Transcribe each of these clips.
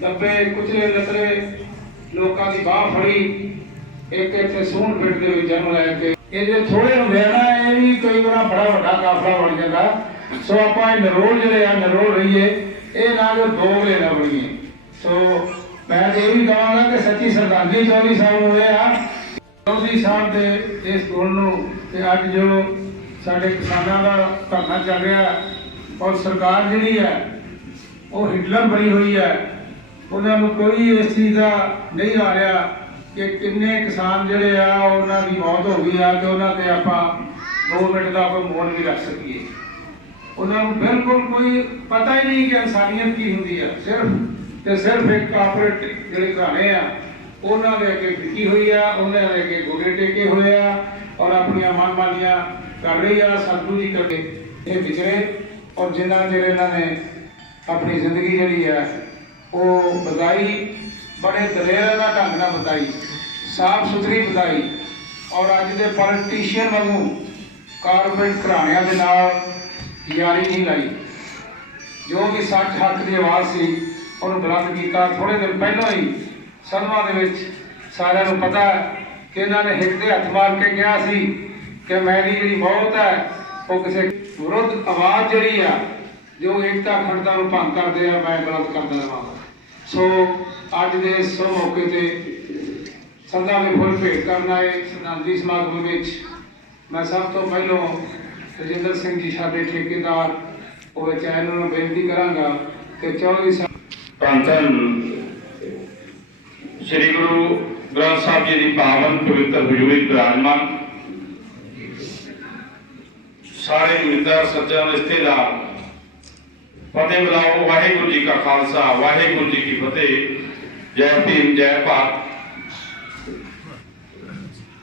दबे कुचले लतरे लोगों की बाह फड़ी एक इतने सून पिंड के जन्म लैके ये जो थोड़े होंगे ना ये भी कई बार बड़ा बड़ा काफला बन जाता। सो आप नरोल जोड़े नरोल रहीए ये ना जो दोगले ना बनीए। सो मैं ये भी कहांगा कि सच्ची श्रद्धांजलि 24 साल हुए आ 24 साल के इस स्कूल अज जो साढ़े किसानों का धरना चल रहा और सरकार जी है वो हिटलर बनी हुई है। उन्होंने कोई इस चीज़ का नहीं आ रहा कि किन्ने किसान जोड़े की मौत हो गई है कि उन्होंने आप 2 मिनट का कोई मोल भी रख सकीए। उन्होंने बिल्कुल कोई पता ही नहीं कि इंसानियत की होंगी है। सिर्फ एक कारपोरेट जोड़े घराने उन्होंने अगे बिकी हुई है, उन्होंने अगे गोडे टेके हुए और अपन मनमानियां कर रही है। सतगुरु जी करके ये विचरे और जिन्ना चेर इन्होंने अपनी जिंदगी जी है वो बताई बड़े दलेर ढंग न बताई, साफ सुथरी बताई और अज के पॉलिटिशियन वांगू कारपोरेट घराणियां दे नाल यारी नहीं लाई। जो भी सच हक की आवाज़ सी उन्होंने बुलंद किया। थोड़े दिन पहलों ही सदमा दे सारिਆਂ ਨੂੰ पता है कि इन्होंने हिट से हथ मार के कहा सी कि मेरी जी मौत है वो किसी विरुद्ध आवाज़ जी है जो एकता अखंडता भंग करते हैं मैं बुलंद करता रहांगा। सो अज के इस मौके पर श्रद्धा के फुल भेंट करना है श्रद्धांजलि समागम में मैं सब तो पहलों रजिंदर सिंह जी साडे ठेकेदार वो चैनल बेनती करांगा कि 24 धन श्री गुरु ग्रंथ साहब जी की पावन पवित्र हजूरी विराजमान सारे मित्र सज्जन रिश्तेदार फतेह बुलाओ। वाहिगुरु जी का खालसा वाहिगुरु जी की फतेह। जय भीम जय भारत।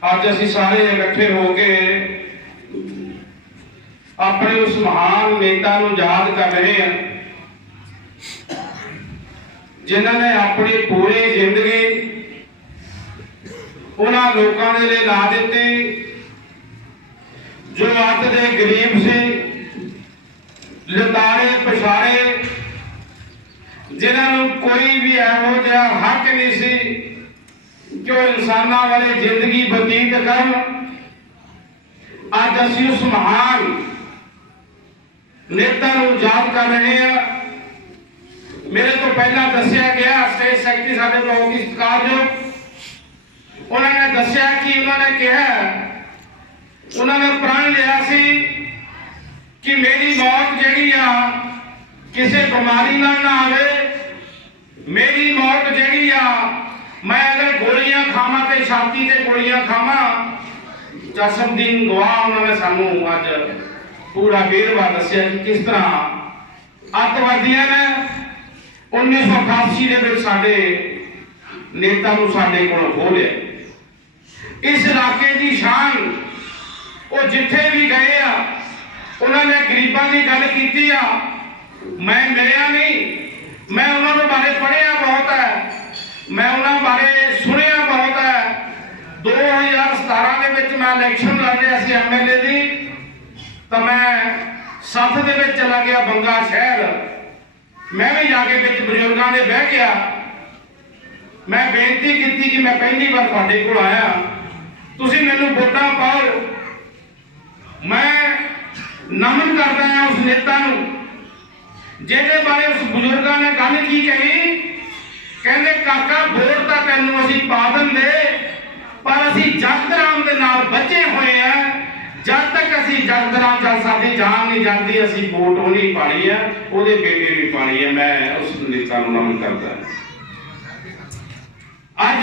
अज असी सारे इकट्ठे होके अपने उस महान नेता को याद कर रहे हैं जिन्होंने अपनी पूरी जिंदगी उन्होंने लोगों के लिए ला दी जो अज के गरीब से लतारे पछाड़े जिन्होंने कोई भी एहो जिहा हक नहीं सी कि वह इंसानों वाले जिंदगी बतीत कर। अज असी उस महान नेता को याद कर रहे हैं। मेरे तो पहला दसिया गया स्टेट सैकटरी साडे बहुत ही सत्कारयोग उन्होंने दसिया कि उन्होंने कहा उन्होंने प्रण लिया सी कि मेरी मौत जी किसी बीमारी ना आवे। मेरी मौत जी मैं अगर गोलियां खावा तो छाती से गोलियां खावा। चशमदीन गवाह उन्होंने सानू अज पूरा वेरवा दसिया कि किस तरह अतवादियों ने 1988 के साडे नेता को साडे कोलों खो लिया। इस इलाके की शान वो जिथे भी गए उन्होंने गरीबों की गल की। मैं मिलया नहीं, मैं उन्होंने बारे पढ़िया बहुत है, मैं उन्होंने बारे सुनिया बहुत है। 2017 के मैं इलेक्शन लड़ रहा सी MLA की तो मैं सथ के चला गया बंगा शहर। मैं भी जाके बजुर्गों के बह गया। मैं बेनती की कि मैं पहली बार तुहाडे कोल आया, तुसीं मैनूं वोटां पाओ। मैं नमन करता है उस नेता जिहदे बारे उस बुजुर्गों ने गल की कही। कहते काका वोट तो तैनूं असीं पा दिंदे पर असीं जगत राम दे नाल बचे हुए हैं। जब तक असीं जगत राम चल साडी जान नहीं जाती असीं वोट नहीं पानी है, उहदे बेटे नहीं पानी है। मैं उस नेता नूं नमन करदा। अज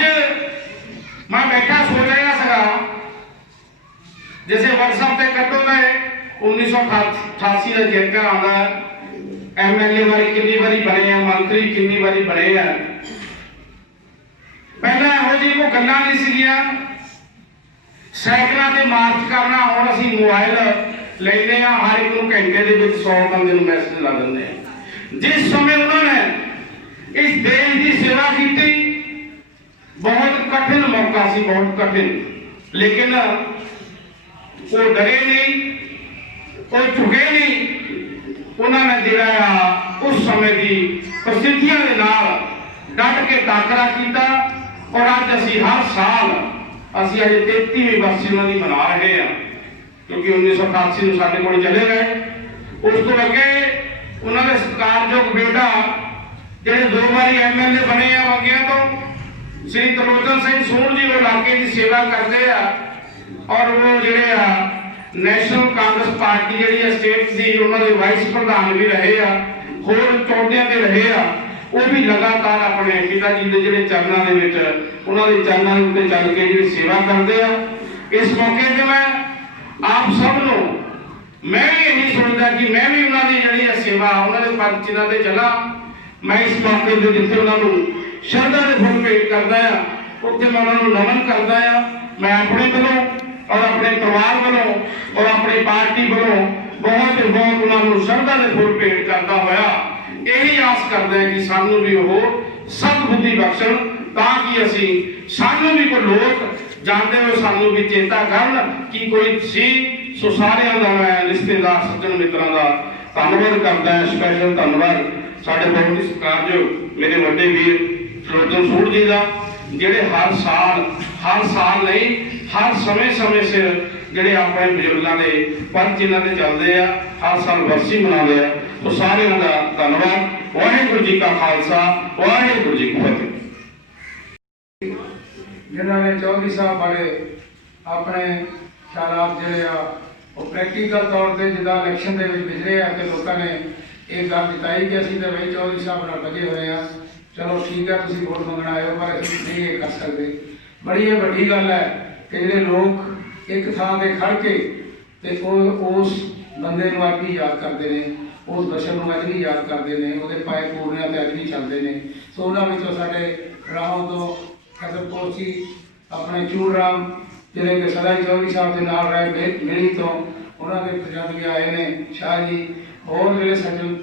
मैं बैठा सोच रहा था जैसे व्हाट्सएप पे कटो मैं 1988 का जिक्र आता MLA वारी कितनी बारी बने हैं, मंत्री कितनी बारी बने हैं। पहले यहो जी कोई गल्लां नहीं सीगियां। साइकिलों से मार्च करना हुण असीं मोबाइल लेने हर एक घंटे के 100 बंदे नूं मैसेज ला दिंदे हैं। जिस समय उन्होंने इस देश की सेवा की बहुत कठिन मौका सी, बहुत कठिन, लेकिन वो डरे नहीं, वो झुके नहीं। उन्होंने जिहड़ा उस समय की ਪ੍ਰਸਥਿਤੀਆਂ ਦੇ ਨਾਲ ਡਟ ਕੇ ਟਾਕਰਾ ਕੀਤਾ ਔਰ ਅੱਜ ਅਸੀਂ ਹਰ ਸਾਲ ਅਸੀਂ ਅਜੇ 33ਵੀਂ ਬਰਸੀ ਉਹਨਾਂ ਦੀ ਮਨਾ ਰਹੇ ਹਾਂ, ਕਿਉਂਕਿ 1988 ਨੂੰ ਸਾਡੇ ਕੋਲ ਚਲੇ ਗਏ। ਉਸ ਤੋਂ ਅੱਗੇ ਉਹਨਾਂ ਦੇ ਸਤਿਕਾਰਯੋਗ ਬੇਟਾ ਜਿਹੜੇ 2 ਵਾਰੀ MLA ਬਣੇ ਆ ਮੰਗਿਆਂ ਤੋਂ, ਸ੍ਰੀ ਤਰਲੋਚਨ ਸਿੰਘ ਸੂਣ ਜੀ, ਉਹ ਇਲਾਕੇ ਦੀ ਸੇਵਾ ਕਰਦੇ ਆ ਔਰ ਉਹ ਜਿਹੜੇ ਆ ਨੈਸ਼ਨਲ ਕਾਂਗਰਸ ਪਾਰਟੀ ਜਿਹੜੀ ਆ ਸਟੇਟ ਦੀ ਉਹਨਾਂ ਦੇ ਵਾਈਸ ਪ੍ਰਧਾਨ ਵੀ ਰਹੇ ਆ, ਹੋਰ ਚੌਂਕਿਆਂ ਤੇ ਰਹੇ ਆ। ਉਹ ਵੀ ਲਗਾਤਾਰ ਆਪਣੇ ਪਿਤਾ ਜੀ ਦੇ ਜਿਹੜੇ ਚਰਨਾਂ ਦੇ ਵਿੱਚ ਉਹਨਾਂ ਦੇ ਚਰਨਾਂ ਦੇ ਉੱਤੇ ਚੱਲ ਕੇ ਜਿਹੜੀ ਸੇਵਾ ਕਰਦੇ ਆ। ਇਸ ਮੌਕੇ ਤੇ ਮੈਂ ਆਪ ਸਭ ਨੂੰ ਮੈਂ ਵੀ ਇਹੀ ਸੋਚਦਾ ਕਿ ਮੈਂ ਵੀ ਉਹਨਾਂ ਦੀ ਜਿਹੜੀ ਸੇਵਾ ਉਹਨਾਂ ਦੇ ਪਦ ਚਿੰਨ੍ਹਾਂ ਤੇ ਚੱਲਾਂ। ਮੈਂ ਇਸ ਮੌਕੇ ਤੇ ਜਿੱਥੇ ਉਹਨਾਂ ਨੂੰ ਸ਼ਰਧਾ ਦੇ ਫੁੱਲ ਭੇਟ ਕਰਦਾ ਆ, ਉੱਥੇ ਮੈਂ ਉਹਨਾਂ ਨੂੰ ਨਮਨ ਕਰਦਾ ਆ। ਮੈਂ ਆਪਣੇ ਵੱਲੋਂ ਔਰ ਆਪਣੇ ਪਰਿਵਾਰ ਵੱਲੋਂ ਔਰ ਆਪਣੀ ਪਾਰਟੀ ਵੱਲੋਂ ਬਹੁਤ ਉਹਨਾਂ ਨੂੰ ਸ਼ਰਧਾ ਦੇ ਫੁੱਲ ਭੇਟ ਕਰਦਾ ਹੋਇਆ ਇਹੀ ਆਸ ਕਰਦਾ ਹੈ ਕਿ ਸਾਨੂੰ ਵੀ ਉਹ ਸਤਿਬੁੱਧੀ ਬਖਸ਼ਣ, ਤਾਂ ਕਿ ਅਸੀਂ ਸਾਨੂੰ ਵੀ ਕੋਈ ਲੋਕ ਜਾਣਦੇ ਹੋਏ ਸਾਨੂੰ ਵੀ ਚੇਤਾ ਕਰਨ ਕਿ ਕੋਈ ਸੀ। ਸੋ ਸਾਰਿਆਂ ਦਾ ਮੈਂ ਰਿਸ਼ਤੇਦਾਰ ਸੱਜਣ ਮਿੱਤਰਾਂ ਦਾ ਧੰਨਵਾਦ ਕਰਦਾ ਹਾਂ। ਸਪੈਸ਼ਲ ਧੰਨਵਾਦ ਸਾਡੇ ਬਹੁਤ ਹੀ ਸਤਿਕਾਰਯੋਗ ਮੇਰੇ ਵੱਡੇ ਵੀਰ ਤਰਲੋਚਨ ਸੂਣ ਜੀ ਦਾ, ਜਿਹੜੇ ਹਰ ਸਾਲ ਨਹੀਂ ਹਰ ਸਮੇਂ ਸਿਰ ਜਿਹੜੇ ਆਪਣੇ ਬਜ਼ੁਰਗਾਂ ਦੇ ਪਦ ਚਿੰਨ੍ਹਾਂ ਤੇ ਚੱਲਦੇ ਆ, ਹਰ ਸਾਲ ਵਰਸੀ ਮਨਾਉਂਦੇ ਆ। ਸੋ ਸਾਰਿਆਂ ਦਾ ਧੰਨਵਾਦ। ਵਾਹਿਗੁਰੂ ਜੀ ਕਾ ਖਾਲਸਾ, ਵਾਹਿਗੁਰੂ ਜੀ ਕੀ ਫਤਿਹ। ਜਿਨ੍ਹਾਂ ਨੇ ਚੌਧਰੀ ਸਾਹਿਬ ਬਾਰੇ ਆਪਣੇ ਖਿਆਲਾਤ ਜਿਹੜੇ ਆ ਉਹ ਪ੍ਰੈਕਟੀਕਲ ਤੌਰ ਤੇ ਜਿੱਦਾਂ ਇਲੈਕਸ਼ਨ ਦੇ ਵਿੱਚ ਵਿਚਰੇ ਆ ਤੇ ਲੋਕਾਂ ਨੇ ਇਹ ਗੱਲ ਜਿਤਾਈ ਕਿ ਅਸੀਂ ਤਾਂ ਬਈ ਚੌਧਰੀ ਸਾਹਿਬ ਨਾਲ ਲੱਗੇ ਹੋਏ ਆ, ਚਲੋ ਠੀਕ ਹੈ ਤੁਸੀਂ ਵੋਟ ਮੰਗਣ ਆਏ ਹੋ, ਪਰ ਅਸੀਂ ਨਹੀਂ ਇਹ ਕਰ ਸਕਦੇ। ਬੜੀ ਇਹ ਵੱਡੀ ਗੱਲ ਹੈ ਕਿ ਜਿਹੜੇ ਲੋਕ ਇੱਕ ਥਾਂ ਤੇ ਖੜ ਕੇ ਤੇ ਉਹ ਉਸ ਬੰਦੇ ਨੂੰ ਅੱਜ ਵੀ ਯਾਦ ਕਰਦੇ ਨੇ, ਉਸ ਬਸ਼ਰ ਨੂੰ ਅੱਜ ਵੀ ਯਾਦ ਕਰਦੇ ਨੇ, ਉਹਦੇ ਪਾਏ ਪੂਰਨਿਆਂ ਤੇ ਅੱਜ ਵੀ ਚੱਲਦੇ ਨੇ। ਸੋ ਉਹਨਾਂ ਵਿੱਚੋਂ ਸਾਡੇ ਰਾਹੋਂ ਤੋਂ ਖਤਰਪੁਰ ਸੀ ਆਪਣੇ ਚੂੜ ਰਾਮ, ਜਿਹੜੇ ਕਿ ਸਦਾ ਹੀ ਚੌਧਰੀ ਸਾਹਿਬ ਦੇ ਨਾਲ ਰਹੇ, ਮੇਰੀ ਤੋਂ ਉਹਨਾਂ ਦੇ ਪ੍ਰਜੰਦ ਆਏ ਨੇ, ਸ਼ਾਹ ਜੀ, ਹੋਰ ਜਿਹੜੇ ਸੱਜਣ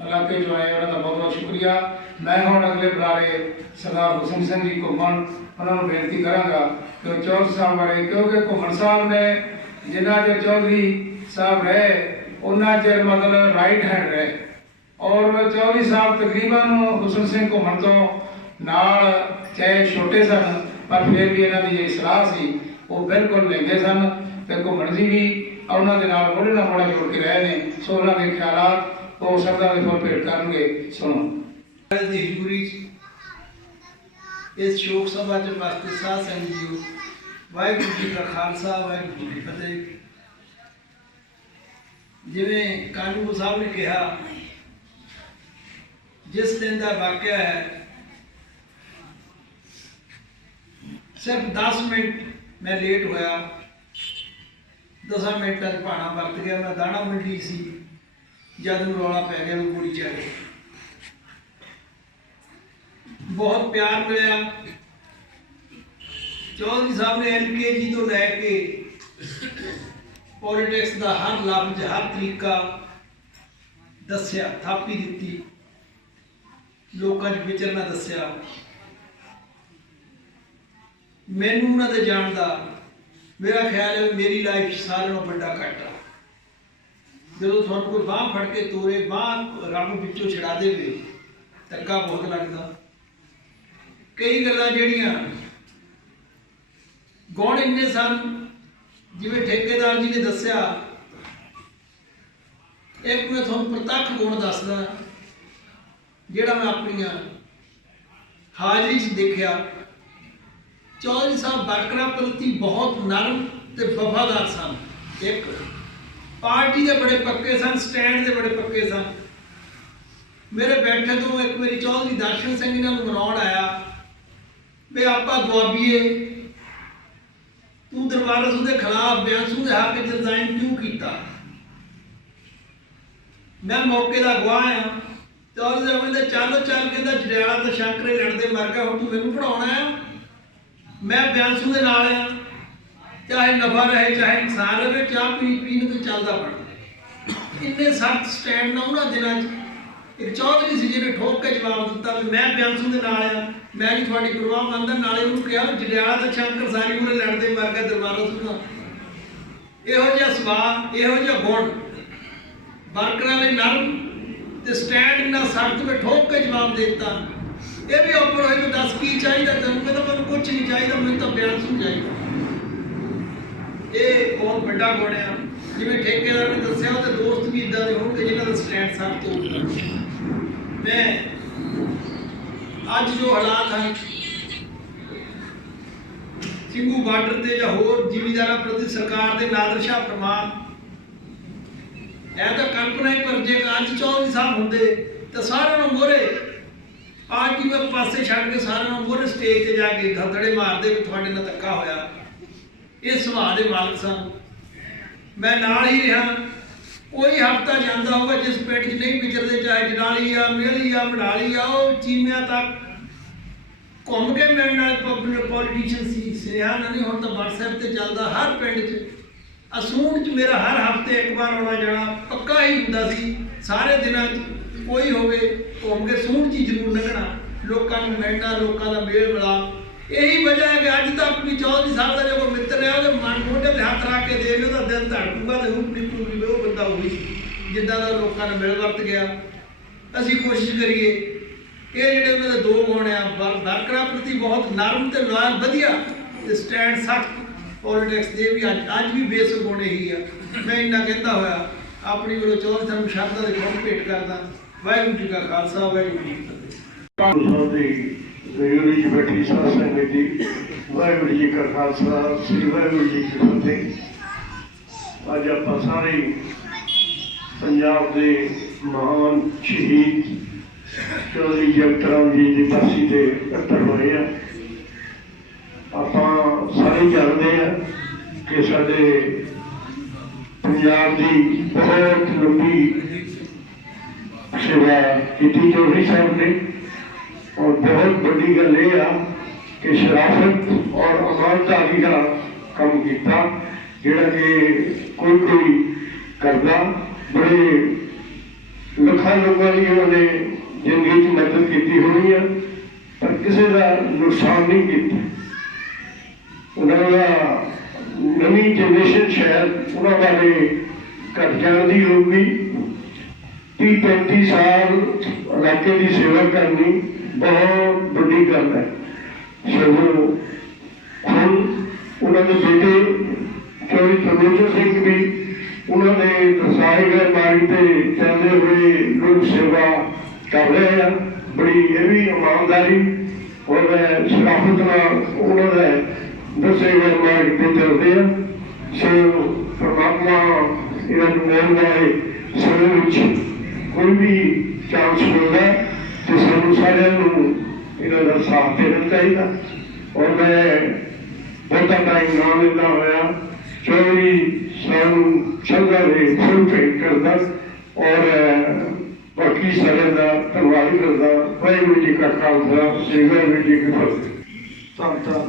ਇਲਾਕੇ ਚੋਂ ਆਏ ਉਹਨਾਂ ਦਾ ਬਹੁਤ ਬਹੁਤ ਸ਼ੁਕਰੀਆ। ਮੈਂ ਹੁਣ ਅਗਲੇ ਬੁਲਾਰੇ ਸਰਦਾਰ ਹੁਸਨ ਸਿੰਘ ਜੀ ਘੁੰਮਣ, ਉਹਨਾਂ ਨੂੰ ਬੇਨਤੀ ਕਰਾਂਗਾ ਕਿ ਉਹ ਚੌਧਰੀ ਸਾਹਿਬ ਬਾਰੇ, ਕਿਉਂਕਿ ਘੁੰਮਣ ਸਾਹਿਬ ਨੇ ਜਿੰਨਾ ਚਿਰ ਚੌਧਰੀ ਸਾਹਿਬ ਰਹੇ ਉਹਨਾਂ ਚਿਰ ਮਤਲਬ ਰਾਈਟ ਹੈਂਡ ਰਹੇ, ਔਰ ਚੌਧਰੀ ਸਾਹਿਬ ਤਕਰੀਬਨ ਹੁਸਨ ਸਿੰਘ ਘੁੰਮਣ ਤੋਂ ਨਾਲ ਚਾਹੇ ਛੋਟੇ ਸਨ ਪਰ ਫਿਰ ਵੀ ਇਹਨਾਂ ਦੀ ਜਿਹੜੀ ਸਲਾਹ ਸੀ ਉਹ ਬਿਲਕੁਲ ਲੈਂਦੇ ਸਨ ਤੇ ਘੁੰਮਣ ਜੀ ਵੀ ਉਹਨਾਂ ਦੇ ਨਾਲ ਮੋਢੇ ਨਾਲ ਮੋਢਾ ਜੋੜ ਕੇ ਰਹੇ ਨੇ। ਸੋ ਉਹਨਾਂ ਦੇ ਖਿਆਲਾਤ ਉਹ ਸ਼ਰਧਾ ਦੇ ਫੁੱਲ ਭੇਟ ਕਰਨਗੇ। ਸੁਣੋ। ਇਸ ਸ਼ੋਕ ਸਭਾ ਚ ਉਪਸਥਿਤ ਸਾਧ ਸੰਗਤ ਜੀਓ, ਵਾਹਿਗੁਰੂ ਜੀ ਕਾ ਖਾਲਸਾ, ਵਾਹਿਗੁਰੂ ਜੀ ਕੀ ਫਤਿਹ। ਜਿਵੇਂ ਕਾਨੂੰਗੋ ਸਾਹਿਬ ਨੇ ਕਿਹਾ, ਜਿਸ ਦਿਨ ਦਾ ਵਾਕਿਆ ਹੈ, ਸਿਰਫ 10 ਮਿੰਟ ਮੈਂ ਲੇਟ ਹੋਇਆ, 10 ਮਿੰਟਾਂ 'ਚ ਭਾਣਾ ਵਰਤ ਗਿਆ। ਮੈਂ ਦਾਣਾ ਮੰਡੀ ਸੀ ਜਦ ਨੂੰ ਰੌਲਾ ਪੈ ਗਿਆ ਵੀ ਗੋਲੀ ਚੱਲ ਗਈ। ਬਹੁਤ ਪਿਆਰ ਮਿਲਿਆ। ਚੌਧਰੀ ਸਾਹਿਬ ਨੇ LKG ਤੋਂ ਲੈ ਕੇ ਪੋਲੀਟਿਕਸ ਦਾ ਹਰ ਲਫ਼ਜ਼, ਹਰ ਤਰੀਕਾ ਦੱਸਿਆ, ਥਾਪੀ ਦਿੱਤੀ, ਲੋਕਾਂ 'ਚ ਵਿਚਰਨਾ ਦੱਸਿਆ। ਮੈਨੂੰ ਉਹਨਾਂ ਦੇ ਜਾਣ ਦਾ ਮੇਰਾ ਖਿਆਲ ਹੈ ਮੇਰੀ ਲਾਈਫ 'ਚ ਸਾਰਿਆਂ ਨਾਲੋਂ ਵੱਡਾ ਘਾਟਾ। ਜਦੋਂ ਤੁਹਾਨੂੰ ਕੋਈ ਬਾਂਹ ਫੜ ਕੇ ਤੋਰੇ, ਬਾਂਹ ਰੱਬ ਵਿੱਚੋਂ ਛਡਾ ਦੇਵੇ, ਧੱਕਾ ਬਹੁਤ ਲੱਗਦਾ। ਕਈ ਗੱਲਾਂ ਜਿਹੜੀਆਂ ਗੁਣ ਇੰਨੇ ਸਨ, ਜਿਵੇਂ ਠੇਕੇਦਾਰ ਜੀ ਨੇ ਦੱਸਿਆ, ਇੱਕ ਮੈਂ ਤੁਹਾਨੂੰ ਪ੍ਰਤੱਖ ਗੁਣ ਦੱਸਦਾ ਜਿਹੜਾ ਮੈਂ ਆਪਣੀਆਂ ਹਾਜ਼ਰੀ 'ਚ ਦੇਖਿਆ। ਚੌਧਰੀ ਸਾਹਿਬ ਵਰਕਰਾਂ ਪ੍ਰਤੀ ਬਹੁਤ ਨਰਮ ਤੇ ਵਫਾਦਾਰ ਸਨ। ਇੱਕ ਪਾਰਟੀ ਦੇ ਬੜੇ ਪੱਕੇ ਸਨ, ਸਟੈਂਡ ਦੇ ਬੜੇ ਪੱਕੇ ਸਨ। ਮੇਰੇ ਬੈਠੇ ਤੋਂ ਇੱਕ ਮੇਰੀ ਚੌਧਰੀ ਦਰਸ਼ਨ ਸਿੰਘ ਇਹਨਾਂ ਨੂੰ ਮਨਾਉਣ ਆਇਆ ਵੀ ਆਪਾਂ ਦੁਆਬੀਏ, ਤੂੰ ਦਰਬਾਰ ਸਾਹਿਬ ਦੇ ਖਿਲਾਫ ਬਿਆਨਸੂ ਦੇ ਹੱਕ 'ਚ ਰਿਜ਼ਾਈਨ ਕਿਉਂ ਕੀਤਾ? ਮੈਂ ਮੌਕੇ ਦਾ ਗਵਾਹ ਹਾਂ। ਚੌਧਰੀ ਸਾਹਿਬ ਕਹਿੰਦੇ ਚੱਲ ਕਹਿੰਦਾ ਜੜਿਆਲਾ ਤੇ ਸ਼ੰਕਰੇ ਲੜਦੇ ਮਰ ਗਿਆ, ਹੁਣ ਤੂੰ ਮੈਨੂੰ ਪੜਾਉਣਾ ਆ? ਮੈਂ ਬਿਆਨਸੂ ਦੇ ਨਾਲ ਆ, ਚਾਹੇ ਨਫਾ ਰਹੇ ਚਾਹੇ ਨੁਕਸਾਨ ਰਹੇ, ਚਾਹ ਪੀਣ ਤੇ ਚੱਲਦਾ ਪੜ। ਇੰਨੇ ਸਖਤ ਸਟੈਂਡ ਨਾ ਉਹਨਾਂ ਦਿਨਾਂ 'ਚ ਇੱਕ ਚੌਧਰੀ ਸੀ ਜਿਹਨੇ ਠੋਕ ਕੇ ਜਵਾਬ ਦਿੱਤਾ ਵੀ ਮੈਂ ਬਿਆਨਸੂ ਦੇ ਨਾਲ ਆ, ਮੈਂ ਨਹੀਂ ਤੁਹਾਡੀ ਪਰਵਾਹ ਮੰਨਦਾ। ਨਾਲੇ ਉਹਨੂੰ ਕਿਹਾ ਜੜਿਆਲਾ ਤੇ ਸ਼ੰਕਰ ਸਾਰੀ ਉਰੇ ਲੜਦੇ ਮਰ ਗਿਆ ਦਰਬਾਰਾ ਸੁਣਾ। ਇਹੋ ਜਿਹਾ ਸੁਭਾਅ, ਇਹੋ ਜਿਹਾ ਗੁਣ, ਵਰਕਰਾਂ ਲਈ ਨਰਮ ਤੇ ਸਟੈਂਡ ਇੰਨਾ ਸਖਤ ਮੈਂ ਠੋਕ ਕੇ ਜਵਾਬ ਦੇ ਦਿੱਤਾ। ਇਹ ਵੀ ਉੱਪਰ ਹੋਏ ਨੂੰ ਦੱਸ ਕੀ ਚਾਹੀਦਾ ਤੈਨੂੰ? ਕਹਿੰਦਾ ਮੈਨੂੰ ਕੁਝ ਨਹੀਂ ਚਾਹੀਦਾ, ਮੈਨੂੰ ਤਾਂ ਬਿਆਨ ਸੁਣ ਚਾਹੀਦਾ। ਇਹ ਬਹੁਤ ਵੱਡਾ ਗੁਣ ਆ। ਜਿਵੇਂ ਠੇਕੇਦਾਰ ਨੇ ਦੱਸਿਆ ਉਹਦੇ ਦੋਸਤ ਵੀ ਇਦਾਂ ਦੇ ਹੋਣਗੇ ਜਿਨ੍ਹਾਂ ਦਾ ਸਟੈਂਡ ਸਖਤ ਹੋਊਗਾ। ਮੈਂ ਅੱਜ ਜੋ ਹਾਲਾਤ ਹਨ ਸਿੰਘੂ ਬਾਰਡਰ ਤੇ ਜਾਂ ਹੋਰ ਜ਼ਿਮੀਂਦਾਰਾਂ ਪ੍ਰਤੀ ਸਰਕਾਰ ਦੇ ਨਾਦਰਸ਼ਾ ਫਰਮਾਨ, ਇਹ ਤਾਂ ਕਲਪਨਾ ਹੀ ਪਰ ਜੇ ਅੱਜ ਚੌਧਰੀ ਸਾਹਿਬ ਹੁੰਦੇ ਤਾਂ ਸਾਰਿਆਂ ਨੂੰ ਮੋਹਰੇ ਪਾਰਟੀ ਨੂੰ ਪਾਸੇ ਛੱਡ ਕੇ ਸਾਰਿਆਂ ਨੂੰ ਮੋਹਰੇ ਸਟੇਜ ਤੇ ਜਾ ਕੇ ਧੱਦੜੇ ਮਾਰਦੇ ਵੀ ਤੁਹਾਡੇ ਨਾਲ ਧੱਕਾ ਹੋਇਆ। ਇਹ ਸੁਭਾਅ ਦੇ ਮਾਲਕ ਸਨ। ਮੈਂ ਨਾਲ ਹੀ ਰਿਹਾ। ਕੋਈ ਹਫ਼ਤਾ ਜਾਂਦਾ ਹੋਗਾ ਜਿਸ ਪਿੰਡ 'ਚ ਨਹੀਂ ਵਿਚਰਦੇ, ਚਾਹੇ ਜਨਾਲੀ ਆ, ਮੇਲੀ ਆ, ਮਨਾਲੀ ਆ, ਉਹ ਚੀਮਿਆਂ ਤੱਕ ਘੁੰਮ ਕੇ ਮਿਲਣ ਵਾਲੇ ਪੋਲੀਟੀਸ਼ੀਅਨ ਸੀ। ਸੁਨੇਹਾ ਨਹੀਂ, ਹੁਣ ਤਾਂ WhatsApp ਤੇ ਚੱਲਦਾ ਹਰ ਪਿੰਡ 'ਚ। ਅਸੂਣ 'ਚ ਮੇਰਾ ਹਰ ਹਫ਼ਤੇ ਇੱਕ ਵਾਰ ਆਉਣਾ ਜਾਣਾ ਪੱਕਾ ਹੀ ਹੁੰਦਾ ਸੀ। ਸਾਰੇ ਦਿਨਾਂ 'ਚ ਕੋਈ ਹੋਵੇ ਘੁੰਮ ਕੇ ਸੂਣ 'ਚ ਹੀ ਜ਼ਰੂਰ ਲੰਘਣਾ, ਲੋਕਾਂ ਨੂੰ ਮਿਲਣਾ, ਲੋਕਾਂ ਦਾ ਮੇਲ ਮਿਲਾਪ। ਇਹੀ ਵਜ੍ਹਾ ਹੈ ਕਿ ਅੱਜ ਤੱਕ ਵੀ ਚੌਧਰੀ ਸਾਹਿਬ ਦਾ ਜੋ ਕੋਈ ਮਿੱਤਰ ਹੈ ਉਹਦੇ ਮਨ ਮੋਢੇ ਤੇ ਹੱਥ ਰੱਖ ਕੇ ਦੇਵੇ ਉਹਦਾ ਦਿਲ ਧੜਕੂਗਾ ਤੇ ਰੂਪ ਨਿਕਲੂਗੀ ਉਹ ਬੰਦਾ ਉਹੀ ਜਿੱਦਾਂ ਦਾ ਲੋਕਾਂ ਨਾਲ ਮਿਲ ਵਰਤ ਗਿਆ। ਅਸੀਂ ਕੋਸ਼ਿਸ਼ ਕਰੀਏ ਇਹ ਜਿਹੜੇ ਉਹਨਾਂ ਦੇ ਦੋ ਗੁਣ ਆ, ਵਰਕਰਾਂ ਪ੍ਰਤੀ ਬਹੁਤ ਨਰਮ ਤੇ ਲਾਇਲ ਵਧੀਆ ਤੇ ਸਟੈਂਡ ਸਖਤ ਪੋਲੀਟਿਕਸ ਦੇ ਵੀ ਅੱਜ ਵੀ ਬੇਸਿਕ ਗੁਣ ਇਹੀ ਆ। ਮੈਂ ਇੰਨਾ ਕਹਿੰਦਾ ਹੋਇਆ ਆਪਣੀ ਵੱਲੋਂ ਚੌਧਰੀ ਸਾਹਿਬ ਨੂੰ ਸ਼ਬਦਾਂ ਦੇ ਗੁਣ ਭੇਟ ਕਰਦਾ। ਵਾਹਿਗੁਰੂ ਜੀ ਕਾ ਖਾਲਸਾ, ਵਾਹਿਗੁਰੂ ਜੀ ਕੀ ਫਤਿਹ। ਵਾਹਿਗੁਰੂ ਜੀ ਬੈਠੀ ਸਾਧ ਸੰਗਤ ਜੀ, ਵਾਹਿਗੁਰੂ ਜੀ ਕਾ ਖਾਲਸਾ, ਸ੍ਰੀ ਵਾਹਿਗੁਰੂ ਜੀ ਕੀ ਫਤਿਹ। ਅੱਜ ਆਪਾਂ ਸਾਰੇ ਪੰਜਾਬ ਦੇ ਮਹਾਨ ਸ਼ਹੀਦ ਚੌਧਰੀ ਜਗਤ ਰਾਮ ਜੀ ਦੀ ਬਰਸੀ ਤੇ ਇਕੱਤਰ ਹੋਏ ਆ। ਆਪਾਂ ਸਾਰੇ ਜਾਣਦੇ ਆ ਕਿ ਸਾਡੇ ਪੰਜਾਬ ਦੀ ਬਹੁਤ ਲੰਬੀ ਸੇਵਾ ਕੀਤੀ ਚੌਧਰੀ ਸਾਹਿਬ ਨੇ। और बहुत बड़ी गल यह आ कि शराफत और इमानदारी का काम किया जोड़ा कि कोई करता। बड़े लखा लोगों की उन्होंने जिंदगी में मदद की होनी है पर किसी का नुकसान नहीं किया। उन्होंने नवी जनरेशन शायद उन्होंने बारे घट जाने की होगी। 30-35 साल इलाके की सेवा करनी बहुत बड़ी गल है। सगों खुद उन्होंने बेटे चौधरी तरलोचन सिंह भी उन्होंने दर्शाए गए मार्ग पर चलते हुए लोक सेवा कर रहे हैं। बड़ी ये भी ईमानदारी और शराफत उन्होंने दसे गए मार्ग पर चलते हैं। सो परमात्मा इन्होंने मोल वाले समय कोई भी चांस मिलता है तो सानू सारियां इन्हों का साथ देना चाहिए। और मैं बहुता टाइम ना लेना होया चौधरी सानू शरधा दे फुल भेंट करता और बाकी सारे का धन्यवाद करता। वाहिगुरू जी का खालसा, श्री वाहिगुरू जी की फतेह। धन धन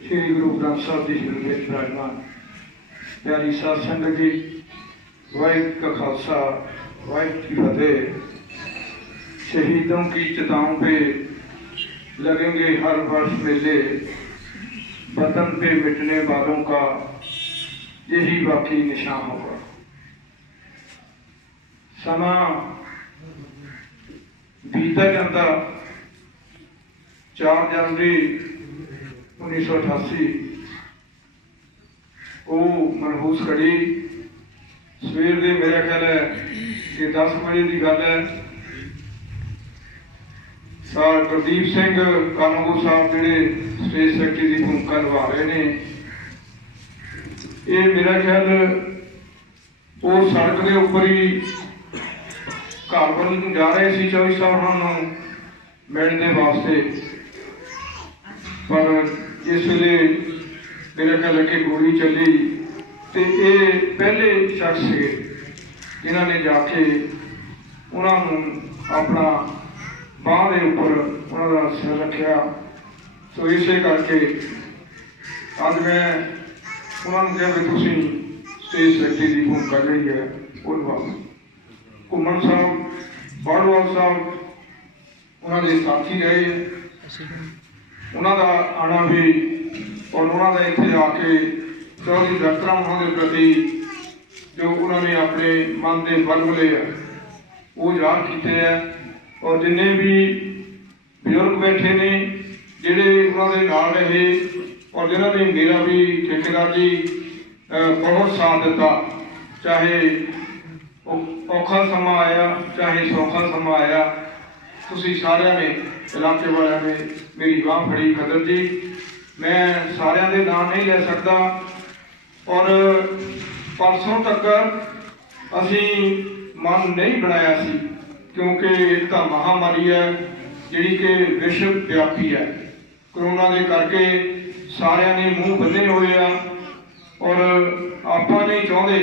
श्री गुरु ग्रंथ साहब जी श्री विराजमान प्यारी साध संगत जी, वाहिगुरू का खालसा, वाहिगुरू की फतेह। शहीदों की चिताओं पे लगेंगे हर वर्ष मेले, वतन पे मिटने वालों का यही बाकी निशान होगा। समा बीता जाता 4 जनवरी 1988 वो मनहूस घड़ी सवेर के मेरा ख्याल है कि 10 बजे की गल है। सर गुरदीप सिंह कामगू साहब जोड़े स्टेज सैकटरी की भूमिका निभा रहे हैं, ये मेरा ख्याल वो सड़क के उपर ही घर वाल जा रहे थे चौधरी साहब उन्होंने मिलने वास्ते। पर जिस वे मेरा ख्याल है कि गोली चली तो ये पहले शख्स से जिन्होंने जाके उन्होंने अपना बांह के उपर उन्होंने सिर रखा। तो इस करके अज मैं उन्होंने कहा भी तुम स्टेज सैकटरी की भूमिका जी है वो निभाओ। घूमन साहब बाड़वाल साहब उन्होंने साथी रहे, उन्होंने आना भी और उन्होंने इतने आके चौधरी जगत राम उन्होंने प्रति जो उन्होंने अपने मन के बलबले ਉਹ ਯਾਦ ਕੀਤੇ ਹੈ। ਔਰ ਜਿੰਨੇ ਵੀ ਬਜ਼ੁਰਗ ਬੈਠੇ ਨੇ ਜਿਹੜੇ ਉਹਨਾਂ ਦੇ ਨਾਲ ਰਹੇ ਔਰ ਜਿਨ੍ਹਾਂ ਨੇ ਮੇਰਾ ਵੀ ਠੇਕੇਦਾਰ ਜੀ ਬਹੁਤ ਸਾਥ ਦਿੱਤਾ, ਚਾਹੇ ਔਖਾ ਸਮਾਂ ਆਇਆ ਚਾਹੇ ਸੌਖਾ ਸਮਾਂ ਆਇਆ, ਤੁਸੀਂ ਸਾਰਿਆਂ ਨੇ ਇਲਾਕੇ ਵਾਲਿਆਂ ਨੇ ਮੇਰੀ ਬਾਂਹ ਫੜੀ। ਖਦਰ ਜੀ, ਮੈਂ ਸਾਰਿਆਂ ਦੇ ਨਾਮ ਨਹੀਂ ਲੈ ਸਕਦਾ। ਔਰ ਪਰਸੋਂ ਤੱਕ ਅਸੀਂ ਮਨ ਨਹੀਂ ਬਣਾਇਆ ਸੀ, ਕਿਉਂਕਿ ਇੱਕ ਤਾਂ ਮਹਾਮਾਰੀ ਹੈ ਜਿਹੜੀ ਕਿ ਵਿਸ਼ਵ ਵਿਆਪੀ ਹੈ। ਕਰੋਨਾ ਦੇ ਕਰਕੇ ਸਾਰਿਆਂ ਨੇ ਮੂੰਹ ਬੰਨੇ ਹੋਏ ਆ ਔਰ ਆਪਾਂ ਨਹੀਂ ਚਾਹੁੰਦੇ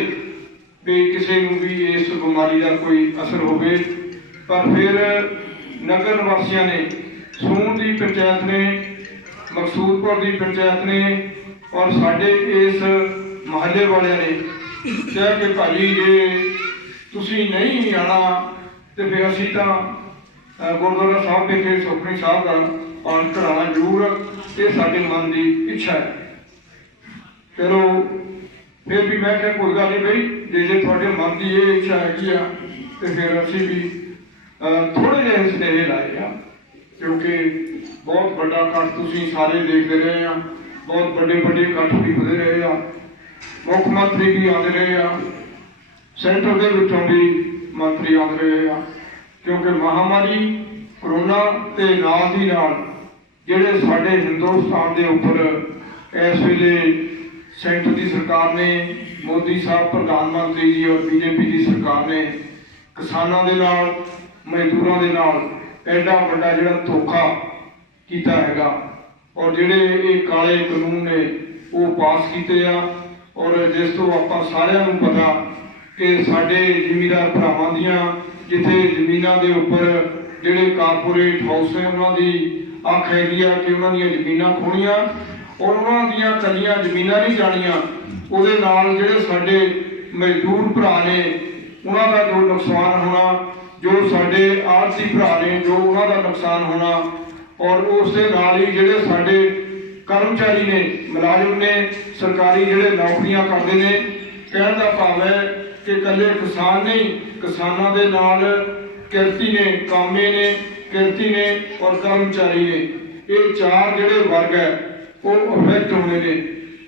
ਵੀ ਕਿਸੇ ਨੂੰ ਵੀ ਇਸ ਬਿਮਾਰੀ ਦਾ ਕੋਈ ਅਸਰ ਹੋਵੇ। ਪਰ ਫਿਰ ਨਗਰ ਨਿਵਾਸੀਆਂ ਨੇ, ਸੂਣ ਦੀ ਪੰਚਾਇਤ ਨੇ, ਮਕਸੂਦਪੁਰ ਦੀ ਪੰਚਾਇਤ ਨੇ ਔਰ ਸਾਡੇ ਇਸ ਮਹੱਲੇ ਵਾਲਿਆਂ ਨੇ ਕਿਹਾ ਕਿ ਭਾਜੀ ਜੇ ਤੁਸੀਂ ਨਹੀਂ ਆਉਣਾ ਤੇ ਫਿਰ ਅਸੀਂ ਤਾਂ ਗੁਰਦੁਆਰਾ ਸਾਹਿਬ ਵਿਖੇ ਸੁਖਮਨੀ ਸਾਹਿਬ ਦਾ ਪਾਠ ਕਰਾਉਣਾ ਜ਼ਰੂਰ, ਇਹ ਸਾਡੇ ਮਨ ਦੀ ਇੱਛਾ ਹੈ। ਚਲੋ ਫਿਰ ਵੀ ਮੈਂ ਕਿਹਾ ਕੋਈ ਗੱਲ ਨਹੀਂ ਬਈ, ਜੇ ਤੁਹਾਡੇ ਮਨ ਦੀ ਇਹ ਇੱਛਾ ਹੈਗੀ ਆ ਤੇ ਫਿਰ ਅਸੀਂ ਵੀ ਥੋੜ੍ਹੇ ਜਿਹੇ ਸੁਨੇਹੇ ਲਾਏ ਆ, ਕਿਉਂਕਿ ਬਹੁਤ ਵੱਡਾ ਇਕੱਠ ਤੁਸੀਂ ਸਾਰੇ ਦੇਖਦੇ ਰਹੇ ਆ, ਬਹੁਤ ਵੱਡੇ ਵੱਡੇ ਇਕੱਠ ਵੀ ਹੁੰਦੇ ਰਹੇ ਆ, ਮੁੱਖ ਮੰਤਰੀ ਵੀ ਆਉਂਦੇ ਰਹੇ ਆ, ਸੈਂਟਰ ਦੇ ਵਿੱਚੋਂ ਵੀ ਮੰਤਰੀ ਆਉਂਦੇ ਰਹੇ ਆ, ਕਿਉਂਕਿ ਮਹਾਮਾਰੀ ਕਰੋਨਾ ਤੇ ਨਾਲ ਦੀ ਨਾਲ ਜਿਹੜੇ ਸਾਡੇ ਹਿੰਦੁਸਤਾਨ ਦੇ ਉੱਪਰ ਇਸ ਵੇਲੇ ਸੈਂਟਰ ਦੀ ਸਰਕਾਰ ਨੇ, ਮੋਦੀ ਸਾਹਿਬ ਪ੍ਰਧਾਨ ਮੰਤਰੀ ਜੀ ਔਰ ਬੀਜੇਪੀ ਦੀ ਸਰਕਾਰ ਨੇ ਕਿਸਾਨਾਂ ਦੇ ਨਾਲ, ਮਜ਼ਦੂਰਾਂ ਦੇ ਨਾਲ ਐਡਾ ਵੱਡਾ ਜਿਹੜਾ ਧੋਖਾ ਕੀਤਾ ਹੈਗਾ ਔਰ ਜਿਹੜੇ ਇਹ ਕਾਲੇ ਕਾਨੂੰਨ ਨੇ ਉਹ ਪਾਸ ਕੀਤੇ ਆ। ਔਰ ਜਿਸ ਤੋਂ ਆਪਾਂ ਸਾਰਿਆਂ ਨੂੰ ਪਤਾ ਕਿ ਸਾਡੇ ਜ਼ਿਮੀਂਦਾਰ ਭਰਾਵਾਂ ਦੀਆਂ ਜਿੱਥੇ ਜ਼ਮੀਨਾਂ ਦੇ ਉੱਪਰ ਜਿਹੜੇ ਕਾਰਪੋਰੇਟ ਹਾਊਸ ਨੇ ਉਹਨਾਂ ਦੀ ਅੱਖ ਹੈਗੀ ਆ ਕਿ ਉਹਨਾਂ ਦੀਆਂ ਜ਼ਮੀਨਾਂ ਖੋਣੀਆਂ ਔਰ ਉਹਨਾਂ ਦੀਆਂ ਕੱਲੀਆਂ ਜ਼ਮੀਨਾਂ ਨਹੀਂ ਜਾਣੀਆਂ, ਉਹਦੇ ਨਾਲ ਜਿਹੜੇ ਸਾਡੇ ਮਜ਼ਦੂਰ ਭਰਾ ਨੇ ਉਹਨਾਂ ਦਾ ਜੋ ਨੁਕਸਾਨ ਹੋਣਾ, ਜੋ ਸਾਡੇ ਆੜ੍ਹਤੀ ਭਰਾ ਨੇ ਜੋ ਉਹਨਾਂ ਦਾ ਨੁਕਸਾਨ ਹੋਣਾ ਔਰ ਉਸ ਦੇ ਨਾਲ ਹੀ ਜਿਹੜੇ ਸਾਡੇ ਕਰਮਚਾਰੀ ਨੇ, ਮੁਲਾਜ਼ਮ ਨੇ, ਸਰਕਾਰੀ ਜਿਹੜੇ ਨੌਕਰੀਆਂ ਕਰਦੇ ਨੇ। ਕਹਿਣ ਦਾ ਭਾਵ ਹੈ ਕਿ ਇਕੱਲੇ ਕਿਸਾਨ ਨਹੀਂ, ਕਿਸਾਨਾਂ ਦੇ ਨਾਲ ਕਿਰਤੀ ਨੇ, ਕਾਮੇ ਨੇ, ਕਿਰਤੀ ਨੇ ਔਰ ਕਰਮਚਾਰੀ ਨੇ, ਇਹ ਚਾਰ ਜਿਹੜੇ ਵਰਗ ਹੈ ਉਹ ਅਫੈਕਟ ਹੋਣੇ ਨੇ।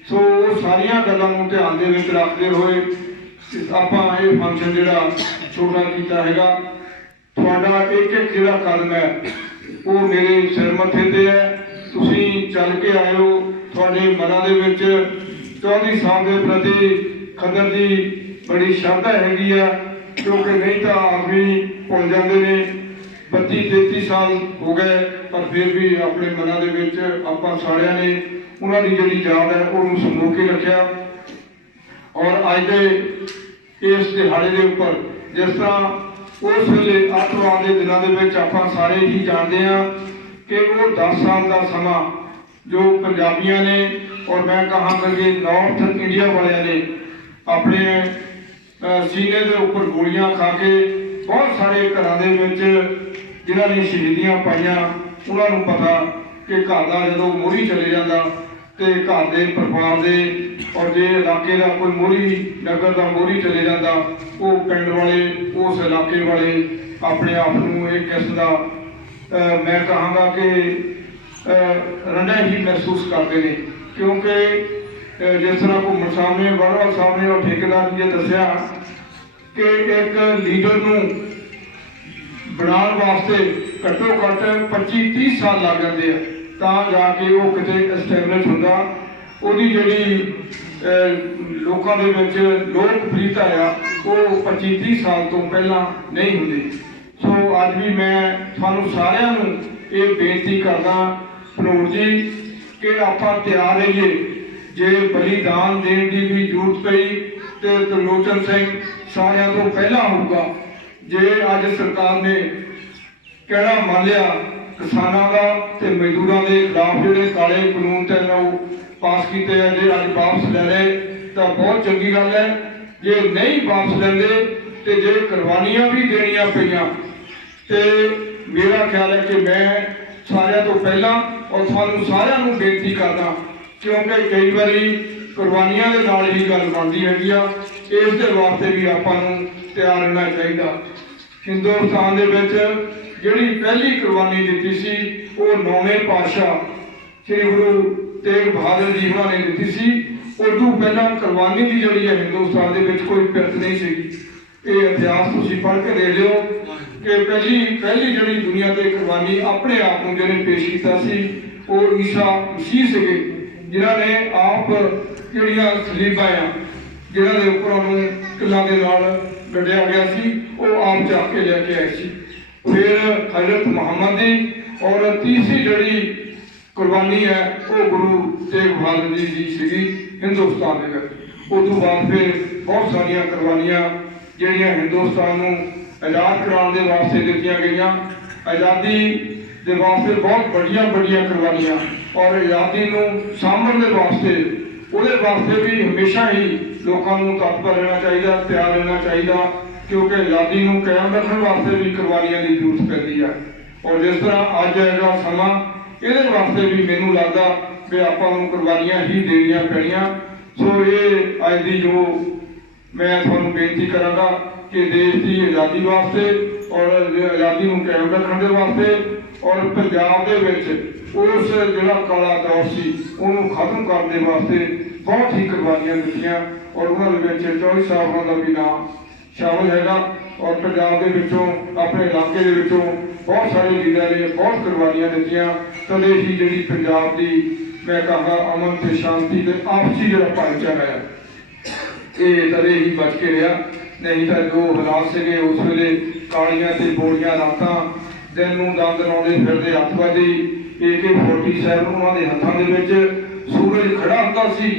ਸੋ ਉਹ ਸਾਰੀਆਂ ਗੱਲਾਂ ਨੂੰ ਧਿਆਨ ਦੇ ਵਿੱਚ ਰੱਖਦੇ ਹੋਏ ਆਪਾਂ ਇਹ ਫੰਕਸ਼ਨ ਜਿਹੜਾ ਛੋਟਾ ਕੀਤਾ ਹੈਗਾ। ਤੁਹਾਡਾ ਇੱਕ ਇੱਕ ਜਿਹੜਾ ਕਦਮ ਹੈ ਉਹ ਮੇਰੇ ਸਿਰ ਮੱਥੇ ਤੇ ਹੈ। ਤੁਸੀਂ ਚੱਲ ਕੇ ਆਇਓ, ਤੁਹਾਡੇ ਮਨਾਂ ਦੇ ਵਿੱਚ ਚੌਧਰੀ ਸਾਹਿਬ ਦੇ ਪ੍ਰਤੀ ਖਦਰ ਦੀ ਬੜੀ ਸ਼ਰਧਾ ਹੈਗੀ ਆ, ਕਿਉਂਕਿ ਨਹੀਂ ਤਾਂ ਆਦਮੀ ਭੁੱਲ ਜਾਂਦੇ ਨੇ। 32-33 ਸਾਲ ਹੋ ਗਏ ਪਰ ਫਿਰ ਵੀ ਆਪਣੇ ਮਨਾਂ ਦੇ ਵਿੱਚ ਆਪਾਂ ਸਾਰਿਆਂ ਨੇ ਉਹਨਾਂ ਦੀ ਜਿਹੜੀ ਯਾਦ ਹੈ ਉਹਨੂੰ ਸੰਭੋ ਕੇ ਰੱਖਿਆ। ਔਰ ਅੱਜ ਦੇ ਇਸ ਦਿਹਾੜੇ ਦੇ ਉੱਪਰ ਜਿਸ ਤਰ੍ਹਾਂ ਉਸ ਵੇਲੇ ਅੱਤਵਾਦ ਦੇ ਦਿਨਾਂ ਦੇ ਵਿੱਚ ਆਪਾਂ ਸਾਰੇ ਹੀ ਜਾਣਦੇ ਹਾਂ ਕਿ ਉਹ 10 ਸਾਲ ਦਾ ਸਮਾਂ ਜੋ ਪੰਜਾਬੀਆਂ ਨੇ ਔਰ ਮੈਂ ਕਹਾਂਗਾ ਕਿ ਨਾਰਥ ਇੰਡੀਆ ਵਾਲਿਆਂ ਨੇ ਆਪਣੇ ਸੀਨੇ ਦੇ ਉੱਪਰ ਗੋਲੀਆਂ ਖਾ ਕੇ ਬਹੁਤ ਸਾਰੇ ਘਰਾਂ ਦੇ ਵਿੱਚ ਜਿਨ੍ਹਾਂ ਨੇ ਸ਼ਹੀਦੀਆਂ ਪਾਈਆਂ ਉਹਨਾਂ ਨੂੰ ਪਤਾ ਕਿ ਘਰ ਦਾ ਜਦੋਂ ਮੋਹਰੀ ਚਲੇ ਜਾਂਦਾ ਤੇ ਘਰ ਦੇ ਪਰਿਵਾਰ ਦੇ ਔਰ ਜੇ ਇਲਾਕੇ ਦਾ ਕੋਈ ਮੋਹਰੀ ਨਗਰ ਦਾ ਮੋਹਰੀ ਚਲੇ ਜਾਂਦਾ ਉਹ ਪਿੰਡ ਵਾਲੇ ਉਸ ਇਲਾਕੇ ਵਾਲੇ ਆਪਣੇ ਆਪ ਨੂੰ ਇੱਕ ਕਿਸਮ ਦਾ ਮੈਂ ਕਹਾਂਗਾ ਕਿ ਰੰਡਾ ਹੀ ਮਹਿਸੂਸ ਕਰਦੇ ਨੇ। ਕਿਉਂਕਿ ਜਿਸ ਤਰ੍ਹਾਂ ਘੁੰਮਣ ਸਾਹਮਣੇ ਬਾਦਲ ਸਾਹਿਬ ਨੇ ਔਰ ਠੇਕੇਦਾਰ ਜੀ ਨੇ ਦੱਸਿਆ ਕਿ ਇੱਕ ਲੀਡਰ ਨੂੰ ਬਣਾਉਣ ਵਾਸਤੇ ਘੱਟੋ ਘੱਟ 25-30 ਸਾਲ ਲੱਗ ਜਾਂਦੇ ਆ ਤਾਂ ਜਾ ਕੇ ਉਹ ਕਿਤੇ ਐਸਟੈਬਲਿਸ਼ ਹੁੰਦਾ। ਉਹਦੀ ਜਿਹੜੀ ਲੋਕਾਂ ਦੇ ਵਿੱਚ ਲੋਕਪ੍ਰਿਯਤਾ ਆ ਉਹ 25-30 ਸਾਲ ਤੋਂ ਪਹਿਲਾਂ ਨਹੀਂ ਹੁੰਦੀ। ਸੋ ਅੱਜ ਵੀ ਮੈਂ ਤੁਹਾਨੂੰ ਸਾਰਿਆਂ ਨੂੰ ਇਹ ਬੇਨਤੀ ਕਰਦਾ ਭਨੋੜ ਜੀ ਕਿ ਆਪਾਂ ਤਿਆਰ ਰਹੀਏ। ਜੇ ਬਲੀਦਾਨ ਦੇਣ ਦੀ ਵੀ ਜ਼ਰੂਰਤ ਪਈ ਤੇ ਤਰਲੋਚਨ ਸਿੰਘ ਸਾਰਿਆਂ ਤੋਂ ਪਹਿਲਾਂ ਹੋਊਗਾ। ਜੇ ਅੱਜ ਸਰਕਾਰ ਨੇ ਕਹਿਣਾ ਮੰਨ ਲਿਆ ਕਿਸਾਨਾਂ ਦਾ ਤੇ ਮਜ਼ਦੂਰਾਂ ਦੇ ਖਿਲਾਫ ਜਿਹੜੇ ਕਾਲੇ ਕਾਨੂੰਨ ਤੇ ਉਹ ਪਾਸ ਕੀਤੇ ਆ, ਜੇ ਅੱਜ ਵਾਪਸ ਲੈ ਲਏ ਤਾਂ ਬਹੁਤ ਚੰਗੀ ਗੱਲ ਹੈ। ਜੇ ਨਹੀਂ ਵਾਪਸ ਲੈਂਦੇ ਤੇ ਜੇ ਕੁਰਬਾਨੀਆਂ ਵੀ ਦੇਣੀਆਂ ਪਈਆਂ ਤੇ ਮੇਰਾ ਖਿਆਲ ਹੈ ਕਿ ਮੈਂ ਸਾਰਿਆਂ ਤੋਂ ਪਹਿਲਾਂ ਔਰ ਤੁਹਾਨੂੰ ਸਾਰਿਆਂ ਨੂੰ ਬੇਨਤੀ ਕਰਦਾ ਕਿਉਂਕਿ ਕਈ ਵਾਰੀ ਕੁਰਬਾਨੀਆਂ ਦੇ ਨਾਲ ਹੀ ਗੱਲ ਬਣਦੀ ਹੈਗੀ ਆ। ਇਸ ਦੇ ਵਾਸਤੇ ਵੀ ਆਪਾਂ ਨੂੰ ਤਿਆਰ ਰਹਿਣਾ ਚਾਹੀਦਾ। ਹਿੰਦੁਸਤਾਨ ਦੇ ਵਿੱਚ ਜਿਹੜੀ ਪਹਿਲੀ ਕੁਰਬਾਨੀ ਦਿੱਤੀ ਸੀ ਉਹ 9ਵੇਂ ਪਾਤਸ਼ਾਹ ਸ੍ਰੀ ਗੁਰੂ ਤੇਗ ਬਹਾਦਰ ਜੀ ਉਹਨਾਂ ਨੇ ਦਿੱਤੀ ਸੀ। ਉਦੋਂ ਪਹਿਲਾਂ ਕੁਰਬਾਨੀ ਦੀ ਜਿਹੜੀ ਹੈ ਹਿੰਦੁਸਤਾਨ ਦੇ ਵਿੱਚ ਕੋਈ ਪਿਰਤ ਨਹੀਂ ਸੀ। ਇਹ ਇਤਿਹਾਸ ਤੁਸੀਂ ਪੜ੍ਹ ਕੇ ਦੇਖ ਲਿਓ ਕਿ ਪਹਿਲੀ ਜਿਹੜੀ ਦੁਨੀਆ ਤੇ ਕੁਰਬਾਨੀ ਆਪਣੇ ਆਪ ਨੂੰ ਜਿਹਨੇ ਪੇਸ਼ ਕੀਤਾ ਸੀ ਉਹ ਈਸਾ ਮਸੀਹ ਸੀਗੇ, ਜਿਨ੍ਹਾਂ ਨੇ ਆਪ ਜਿਹੜੀਆਂ ਸਲੀਬਾਂ ਆ ਜਿਨ੍ਹਾਂ ਦੇ ਉੱਪਰ ਉਹਨੂੰ ਕਿੱਲਾਂ ਦੇ ਨਾਲ ਗੱਡਿਆ ਗਿਆ ਸੀ ਉਹ ਆਪ ਚੱਕ ਕੇ ਲੈ ਕੇ ਆਏ ਸੀ। ਫਿਰ ਹਜ਼ਰਤ ਮੁਹੰਮਦ ਦੀ ਔਰ ਤੀਸਰੀ ਜਿਹੜੀ ਕੁਰਬਾਨੀ ਹੈ ਉਹ ਗੁਰੂ ਤੇਗ ਬਹਾਦਰ ਜੀ ਸੀਗੀ ਹਿੰਦੁਸਤਾਨ ਦੇ ਵਿੱਚ। ਉਸ ਤੋਂ ਬਾਅਦ ਫਿਰ ਬਹੁਤ ਸਾਰੀਆਂ ਕੁਰਬਾਨੀਆਂ ਜਿਹੜੀਆਂ ਹਿੰਦੁਸਤਾਨ ਨੂੰ ਆਜ਼ਾਦ ਕਰਾਉਣ ਦੇ ਵਾਸਤੇ ਦਿੱਤੀਆਂ ਗਈਆਂ। ਆਜ਼ਾਦੀ ਦੇ ਵਾਸਤੇ ਬਹੁਤ ਵੱਡੀਆਂ ਕੁਰਬਾਨੀਆਂ ਔਰ ਆਜ਼ਾਦੀ ਨੂੰ ਸਾਂਭਣ ਦੇ ਵਾਸਤੇ ਉਹਦੇ ਵਾਸਤੇ ਵੀ ਹਮੇਸ਼ਾ ਹੀ ਲੋਕਾਂ ਨੂੰ ਤਤਪਰ ਰਹਿਣਾ ਚਾਹੀਦਾ, ਤਿਆਰ ਰਹਿਣਾ ਚਾਹੀਦਾ, ਕਿਉਂਕਿ ਆਜ਼ਾਦੀ ਨੂੰ ਕਾਇਮ ਰੱਖਣ ਵਾਸਤੇ ਵੀ ਕੁਰਬਾਨੀਆਂ ਦੀ ਜ਼ਰੂਰਤ ਪੈਂਦੀ ਹੈ। ਔਰ ਜਿਸ ਤਰ੍ਹਾਂ ਅੱਜ ਹੈਗਾ ਸਮਾਂ, ਇਹਦੇ ਵਾਸਤੇ ਵੀ ਮੈਨੂੰ ਲੱਗਦਾ ਕਿ ਆਪਾਂ ਨੂੰ ਕੁਰਬਾਨੀਆਂ ਹੀ ਦੇਣੀਆਂ ਪੈਣੀਆਂ। ਸੋ ਇਹ ਅੱਜ ਦੀ ਜੋ ਮੈਂ ਤੁਹਾਨੂੰ ਬੇਨਤੀ ਕਰਾਂਗਾ ਕਿ ਦੇਸ਼ ਦੀ ਆਜ਼ਾਦੀ ਵਾਸਤੇ ਔਰ ਆਜ਼ਾਦੀ ਨੂੰ ਕਾਇਮ ਰੱਖਣ ਦੇ ਵਾਸਤੇ ਔਰ ਪੰਜਾਬ ਦੇ ਵਿੱਚ ਉਸ ਜਿਹੜਾ ਕਾਲਾ ਦੌਰ ਸੀ ਉਹਨੂੰ ਖਤਮ ਕਰਨ ਦੇ ਵਾਸਤੇ ਬਹੁਤ ਹੀ ਕੁਰਬਾਨੀਆਂ ਦਿੱਤੀਆਂ ਔਰ ਉਹਨਾਂ ਦੇ ਵਿੱਚ 24 ਸਾਹਿਬਾਂ ਦਾ ਵੀ ਨਾਮ ਸ਼ਾਮਲ ਹੈਗਾ। ਔਰ ਪੰਜਾਬ ਦੇ ਵਿੱਚੋਂ ਆਪਣੇ ਇਲਾਕੇ ਦੇ ਵਿੱਚੋਂ ਬਹੁਤ ਸਾਰੇ ਲੀਡਰਾਂ ਨੇ ਬਹੁਤ ਕੁਰਬਾਨੀਆਂ ਦਿੱਤੀਆਂ। ਤਦੇ ਹੀ ਜਿਹੜੀ ਪੰਜਾਬ ਦੀ ਮੈਂ ਕਹਾਂ ਅਮਨ ਤੇ ਸ਼ਾਂਤੀ ਤੇ ਆਪਸੀ ਜਿਹੜਾ ਭਾਈਚਾਰਾ ਹੈ ਇਹ ਤਦੇ ਹੀ ਬਚ ਕੇ ਰਿਹਾ। ਨਹੀਂ ਤਾਂ ਜੋ ਹਾਲਾਤ ਸੀਗੇ ਉਸ ਵੇਲੇ ਕਾਲੀਆਂ ਤੇ ਬੋੜੀਆਂ ਰਾਤਾਂ, ਦਿਨ ਨੂੰ ਦੰਦ ਲਾਉਂਦੇ ਫਿਰਦੇ ਅੱਤਵਾਦੀ AK-47 ਉਹਨਾਂ ਦੇ ਹੱਥਾਂ ਦੇ ਵਿੱਚ, ਸੂਰਜ ਖੜਾ ਹੁੰਦਾ ਸੀ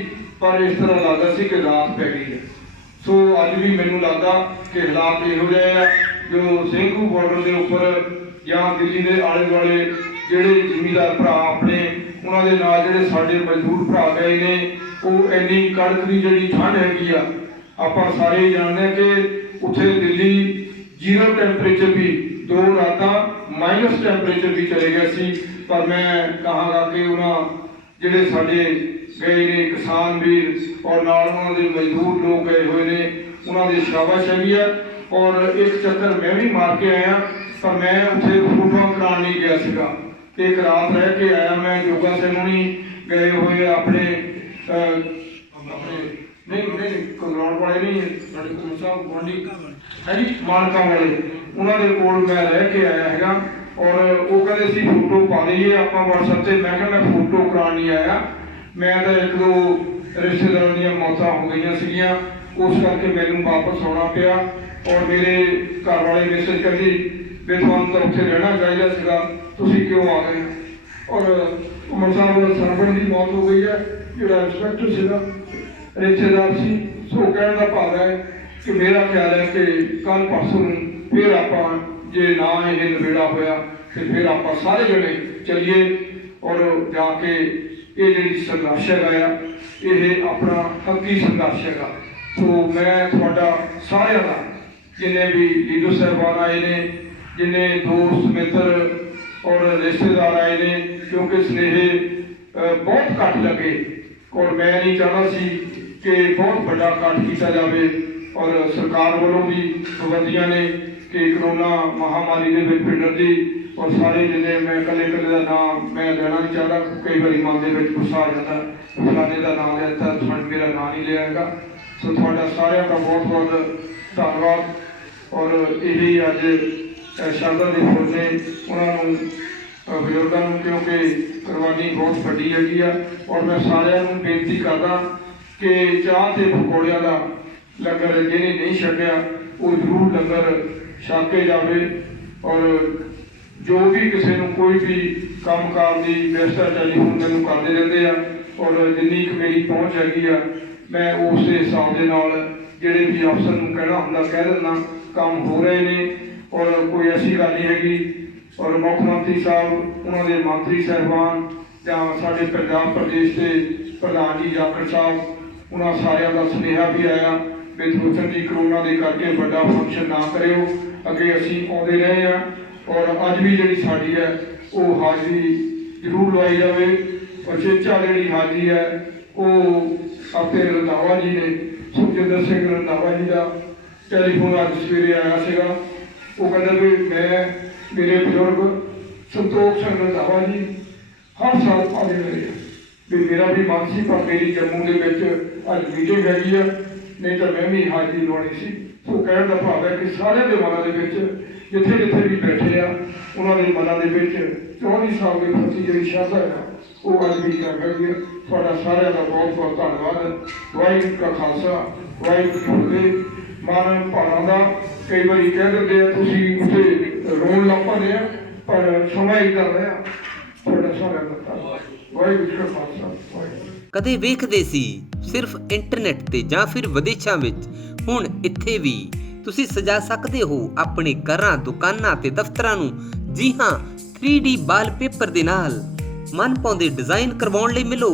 ਪਰ ਇਸ ਤਰ੍ਹਾਂ ਲੱਗਦਾ ਸੀ ਕਿ ਰਾਤ ਪੈ ਗਈ ਹੈ। ਸੋ ਅੱਜ ਵੀ ਮੈਨੂੰ ਲੱਗਦਾ ਕਿ ਹਾਲਾਤ ਇਹੋ ਜਿਹੇ ਆ ਜੋ ਸਿੰਘੂ ਬਾਰਡਰ ਦੇ ਉੱਪਰ ਜਾਂ ਦਿੱਲੀ ਦੇ ਆਲੇ ਦੁਆਲੇ ਜਿਹੜੇ ਜ਼ਿਮੀਂਦਾਰ ਭਰਾ ਆਪਣੇ ਉਹਨਾਂ ਦੇ ਨਾਲ ਜਿਹੜੇ ਸਾਡੇ ਮਜ਼ਦੂਰ ਭਰਾ ਗਏ ਨੇ, ਉਹ ਇੰਨੀ ਕੜਕ ਦੀ ਜਿਹੜੀ ਠੰਡ ਹੈਗੀ ਆ, ਆਪਾਂ ਸਾਰੇ ਜਾਣਦੇ ਹਾਂ ਕਿ ਉੱਥੇ ਦਿੱਲੀ 0 ਟੈਂਪਰੇਚਰ ਵੀ 2 ਰਾਤਾਂ ਮਾਈਨਸ ਟੈਂਪਰੇਚਰ ਵੀ ਚਲੇ ਗਿਆ ਸੀ। ਪਰ ਮੈਂ ਕਹਾਂਗਾ ਕਿ ਉਹਨਾਂ ਜਿਹੜੇ ਸਾਡੇ ਗਏ ਨੇ ਕਿਸਾਨ ਵੀਰ ਔਰ ਨਾਲ ਉਹਨਾਂ ਦੇ ਮਜ਼ਦੂਰ ਲੋਕ ਗਏ ਹੋਏ ਨੇ, ਉਹਨਾਂ ਦੀ ਸ਼ਾਬਾਸ਼ ਹੈਗੀ ਆ। ਔਰ ਇੱਕ ਚੱਕਰ ਮੈਂ ਵੀ ਮਾਰ ਕੇ ਆਇਆ, ਪਰ ਮੈਂ ਉੱਥੇ ਫੋਟੋਆਂ ਕਰਾਉਣ ਨਹੀਂ ਗਿਆ ਸੀਗਾ। ਇੱਕ ਰਾਤ ਰਹਿ ਕੇ ਆਇਆ ਮੈਂ। ਯੋਗਾ ਸੈਰਮਨੀ ਗਏ ਹੋਏ ਆਪਣੇ ਨਹੀਂ ਕੰਗਰਾਉਣ ਵਾਲੇ ਨਹੀਂ, ਸਾਡੇ ਕੋਲ ਸਾਹਿਬ ਗੁਆਂਢੀ ਹੈ ਜੀ ਮਾਨਕਾਂ ਵਾਲੇ, ਉਹਨਾਂ ਦੇ ਕੋਲ ਮੈਂ ਰਹਿ ਕੇ ਆਇਆ ਹੈਗਾ। ਔਰ ਉਹ ਕਹਿੰਦੇ ਸੀ ਫੋਟੋ ਪਾ ਲਈਏ ਆਪਾਂ WhatsApp ਤੇ। ਮੈਂ ਕਿਹਾ ਮੈਂ ਫੋਟੋ ਕਰਾਉਣ ਨਹੀਂ ਆਇਆ, ਮੈਂ ਤਾਂ 1-2 ਰਿਸ਼ਤੇਦਾਰਾਂ ਦੀਆਂ ਮੌਤਾਂ ਹੋ ਗਈਆਂ ਸੀਗੀਆਂ, ਉਸ ਕਰਕੇ ਮੈਨੂੰ ਵਾਪਸ ਆਉਣਾ ਪਿਆ। ਔਰ ਮੇਰੇ ਘਰ ਵਾਲੇ ਮੈਸੇਜ ਕਰਦੀ ਵੀ ਤੁਹਾਨੂੰ ਤਾਂ ਉੱਥੇ ਰਹਿਣਾ ਚਾਹੀਦਾ ਸੀਗਾ, ਤੁਸੀਂ ਕਿਉਂ ਆ ਗਏ। ਔਰ ਉਮਰ ਸਾਹਿਬ ਸਰਵਣ ਦੀ ਮੌਤ ਹੋ ਗਈ ਹੈ, ਜਿਹੜਾ ਇੰਸਪੈਕਟਰ ਸੀਗਾ ਰਿਸ਼ਤੇਦਾਰ ਸੀ। ਸੋ ਕਹਿਣ ਦਾ ਭਾਵ ਹੈ ਕਿ ਮੇਰਾ ਖਿਆਲ ਹੈ ਕਿ ਕੱਲ ਪਰਸੋਂ ਨੂੰ ਫਿਰ ਆਪਾਂ ਜੇ ਨਾ ਇਹ ਨਵੇੜਾ ਹੋਇਆ ਤੇ ਫਿਰ ਆਪਾਂ ਸਾਰੇ ਜਣੇ ਚੱਲੀਏ ਔਰ ਜਾ ਕੇ ਇਹ ਜਿਹੜੀ ਸੰਘਰਸ਼ ਹੈਗਾ ਆ ਇਹ ਆਪਣਾ ਹੱਕੀ ਸੰਘਰਸ਼ ਹੈਗਾ। ਸੋ ਮੈਂ ਤੁਹਾਡਾ ਸਾਰਿਆਂ ਦਾ, ਜਿੰਨੇ ਵੀ ਲੀਡਰ ਸਾਹਿਬਾਨ ਆਏ ਨੇ, ਜਿੰਨੇ ਦੋਸਤ ਮਿੱਤਰ ਔਰ ਰਿਸ਼ਤੇਦਾਰ ਆਏ ਨੇ, ਕਿਉਂਕਿ ਸੁਨੇਹੇ ਬਹੁਤ ਘੱਟ ਲੱਗੇ ਔਰ ਮੈਂ ਨਹੀਂ ਚਾਹੁੰਦਾ ਸੀ ਕਿ ਬਹੁਤ ਵੱਡਾ ਇਕੱਠ ਕੀਤਾ ਜਾਵੇ। ਔਰ ਸਰਕਾਰ ਵੱਲੋਂ ਵੀ ਪਾਬੰਦੀਆਂ ਨੇ ਕਿ ਕਰੋਨਾ ਮਹਾਮਾਰੀ ਦੇ ਵਿੱਚ ਪਿੰਡਰ ਦੀ ਔਰ ਸਾਰੇ ਜਿੰਨੇ, ਮੈਂ ਇਕੱਲੇ ਦਾ ਨਾਮ ਮੈਂ ਲੈਣਾ ਨਹੀਂ ਚਾਹੁੰਦਾ, ਕਈ ਵਾਰੀ ਮਨ ਦੇ ਵਿੱਚ ਗੁੱਸਾ ਆ ਜਾਂਦਾ, ਫਲਾਣੇ ਦਾ ਨਾਮ ਲਿਆ ਤਾਂ ਤੁਹਾਡਾ ਮੇਰਾ ਨਾਂ ਨਹੀਂ ਲਿਆ ਹੈਗਾ। ਸੋ ਤੁਹਾਡਾ ਸਾਰਿਆਂ ਦਾ ਬਹੁਤ ਬਹੁਤ ਧੰਨਵਾਦ। ਔਰ ਇਹ ਅੱਜ ਸ਼ਰਧਾ ਦੇ ਫੁੱਲ ਨੇ ਉਹਨਾਂ ਨੂੰ ਬਜ਼ੁਰਗਾਂ ਨੂੰ, ਕਿਉਂਕਿ ਕੁਰਬਾਨੀ ਬਹੁਤ ਵੱਡੀ ਹੈਗੀ ਆ। ਔਰ ਮੈਂ ਸਾਰਿਆਂ ਨੂੰ ਬੇਨਤੀ ਕਰਦਾ ਕਿ ਚਾਹ ਤੇ ਪਕੌੜਿਆਂ ਦਾ ਲੰਗਰ ਜਿਹਨੇ ਨਹੀਂ ਛਕਿਆ ਉਹ ਜ਼ਰੂਰ ਲੰਗਰ ਛਕ ਕੇ ਜਾਵੇ। ਔਰ ਜੋ ਵੀ ਕਿਸੇ ਨੂੰ ਕੋਈ ਵੀ ਕੰਮਕਾਰ ਦੀ ਵਿਵਸਥਾ ਟੈਲੀਫੋਨ ਮੈਨੂੰ ਕਰਦੇ ਰਹਿੰਦੇ ਆ ਔਰ ਜਿੰਨੀ ਕੁ ਮੇਰੀ ਪਹੁੰਚ ਹੈਗੀ ਆ ਮੈਂ ਉਸ ਦੇ ਹਿਸਾਬ ਦੇ ਨਾਲ ਜਿਹੜੇ ਵੀ ਅਫਸਰ ਨੂੰ ਕਹਿਣਾ ਹੁੰਦਾ ਕਹਿ ਦਿੰਦਾ। ਕੰਮ ਹੋ ਰਹੇ ਨੇ ਔਰ ਕੋਈ ਐਸੀ ਗੱਲ ਨਹੀਂ ਹੈਗੀ। ਔਰ ਮੁੱਖ ਮੰਤਰੀ ਸਾਹਿਬ, ਉਹਨਾਂ ਦੇ ਮੰਤਰੀ ਸਾਹਿਬਾਨ ਜਾਂ ਸਾਡੇ ਪੰਜਾਬ ਪ੍ਰਦੇਸ਼ ਦੇ ਪ੍ਰਧਾਨ ਜੀ ਜਾਖੜ ਸਾਹਿਬ, ਉਹਨਾਂ ਸਾਰਿਆਂ ਦਾ ਸੁਨੇਹਾ ਵੀ ਆਇਆ ਵੀ ਸੋਚਣ ਦੀ ਕਰੋਨਾ ਦੇ ਕਰਕੇ ਵੱਡਾ ਫੰਕਸ਼ਨ ਨਾ ਕਰਿਓ। ਅੱਗੇ ਅਸੀਂ ਆਉਂਦੇ ਰਹੇ ਹਾਂ ਔਰ ਅੱਜ ਵੀ ਜਿਹੜੀ ਸਾਡੀ ਹੈ ਉਹ ਹਾਜ਼ਰੀ ਜ਼ਰੂਰ ਲਵਾਈ ਜਾਵੇ। ਉਚੇਚਾ ਜਿਹੜੀ ਹਾਜ਼ਰੀ ਹੈ ਉਹ ਆਪਣੇ ਰੰਧਾਵਾ ਜੀ ਨੇ, ਸੁਖਜਿੰਦਰ ਸਿੰਘ ਰੰਧਾਵਾ ਜੀ ਦਾ ਟੈਲੀਫੋਨ ਅੱਜ ਸਵੇਰੇ ਆਇਆ ਸੀਗਾ। ਉਹ ਕਹਿੰਦਾ ਵੀ ਮੈਂ ਮੇਰੇ ਬਜ਼ੁਰਗ ਸੰਤੋਖ ਸਿੰਘ ਰੰਧਾਵਾ ਜੀ ਹਰ ਸਾਲ ਆਉਂਦੇ ਰਹੇ ਆ ਵੀ ਮੇਰਾ ਵੀ ਮਨ ਸੀ, ਪਰ ਮੇਰੀ ਜੰਮੂ ਦੇ ਵਿੱਚ ਅੱਜ ਮੀਟਿੰਗ ਹੈਗੀ ਆ, ਨਹੀਂ ਤਾਂ ਮੈਂ ਵੀ ਹਾਜ਼ਰੀ ਲਵਾਉਣੀ ਸੀ। ਸੋ ਕਹਿਣ ਦਾ ਭਾਵ ਹੈ ਕਿ ਸਾਰਿਆਂ ਦੇ ਮਨਾਂ ਦੇ ਵਿੱਚ ਜਿੱਥੇ ਜਿੱਥੇ ਵੀ ਬੈਠੇ ਆ ਉਹਨਾਂ ਦੇ ਮਨਾਂ ਦੇ ਵਿੱਚ 24 ਸਾਲ ਦੇ ਪ੍ਰਤੀ ਜਿਹੜੀ ਸ਼ਰਧਾ ਹੈ ਉਹ ਅੱਜ ਵੀ ਕਰ ਹੈਗੀ ਆ। ਤੁਹਾਡਾ ਸਾਰਿਆਂ ਦਾ ਬਹੁਤ ਬਹੁਤ ਧੰਨਵਾਦ। ਵਾਹਿਗੁਰੂ ਕਾ ਖਾਲਸਾ ਵਾਹਿਗੁਰੂ ਜੀ ਕੀ ਫਤਿਹ। ਮਨ ਭਾਣਾ ਦਾ ਕਈ ਵਾਰੀ ਕਹਿ ਦਿੰਦੇ ਆ ਤੁਸੀਂ ਉੱਥੇ ਰੋਣ ਲੱਗ ਪੈਂਦੇ ਆ, ਪਰ ਸਮਾਂ ਹੀ ਕਰ ਰਿਹਾ। ਤੁਹਾਡਾ ਸਾਰਿਆਂ ਦਾ ਧੰਨਵਾਦ। ਵਾਹਿਗੁਰੂ ਜੀ ਕਾ ਖਾਲਸਾ ਵਾਹਿਗੁਰੂ। ਕਦੇ ਵੇਖਦੇ ਸੀ ਸਿਰਫ ਇੰਟਰਨੈਟ ਤੇ ਜਾਂ ਫਿਰ ਵਿਦੇਸ਼ਾਂ ਵਿੱਚ, ਹੁਣ ਇੱਥੇ ਵੀ ਤੁਸੀਂ ਸਜਾ ਸਕਦੇ ਹੋ ਆਪਣੇ ਘਰਾਂ, ਦੁਕਾਨਾਂ ਤੇ ਦਫ਼ਤਰਾਂ ਨੂੰ। ਜੀ ਹਾਂ, 3D ਵਾਲਪੇਪਰ ਦੇ ਨਾਲ ਮਨਪਾਉਂਦੇ ਡਿਜ਼ਾਈਨ ਕਰਵਾਉਣ ਲਈ ਮਿਲੋ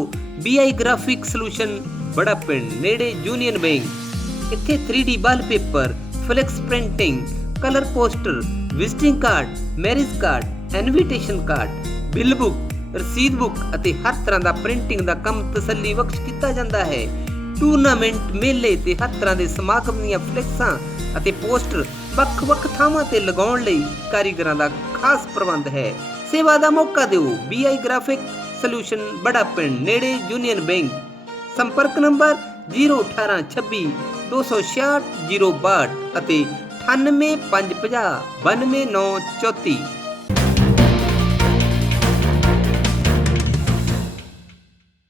BI ਗ੍ਰਾਫਿਕ ਸੋਲੂਸ਼ਨ, ਬੜਾ ਪਿੰਡ ਨੇੜੇ ਯੂਨੀਅਨ ਬੈਂਕ। ਇੱਥੇ 3D wallpaper, flex printing, colour poster, visiting card, marriage card, invitation card, bill book, ਰਸੀਦ ਬੁੱਕ ਅਤੇ ਹਰ ਤਰ੍ਹਾਂ ਦਾ ਪ੍ਰਿੰਟਿੰਗ ਦਾ ਕੰਮ ਤਸੱਲੀ ਬਖਸ਼ ਕੀਤਾ ਜਾਂਦਾ ਹੈ। ਟੂਰਨਾਮੈਂਟ, ਮੇਲੇ ਤੇ ਹਰ ਤਰ੍ਹਾਂ ਦੇ ਸਮਾਗਮ ਦੀਆਂ ਫਲੈਕਸਾਂ ਅਤੇ ਪੋਸਟਰ ਵੱਖ-ਵੱਖ ਥਾਵਾਂ ਤੇ ਲਗਾਉਣ ਲਈ ਕਾਰੀਗਰਾਂ ਦਾ ਖਾਸ ਪ੍ਰਬੰਧ ਹੈ। ਸੇਵਾ ਦਾ ਮੌਕਾ ਦਿਓ। BI ਗ੍ਰਾਫਿਕ ਸੋਲੂਸ਼ਨ, ਬੜਾ ਪਿੰਡ ਨੇੜੇ ਯੂਨੀਅਨ ਬੈਂਕ। ਸੰਪਰਕ ਨੰਬਰ 01826 266 062 ਅਤੇ 98 550 92 934।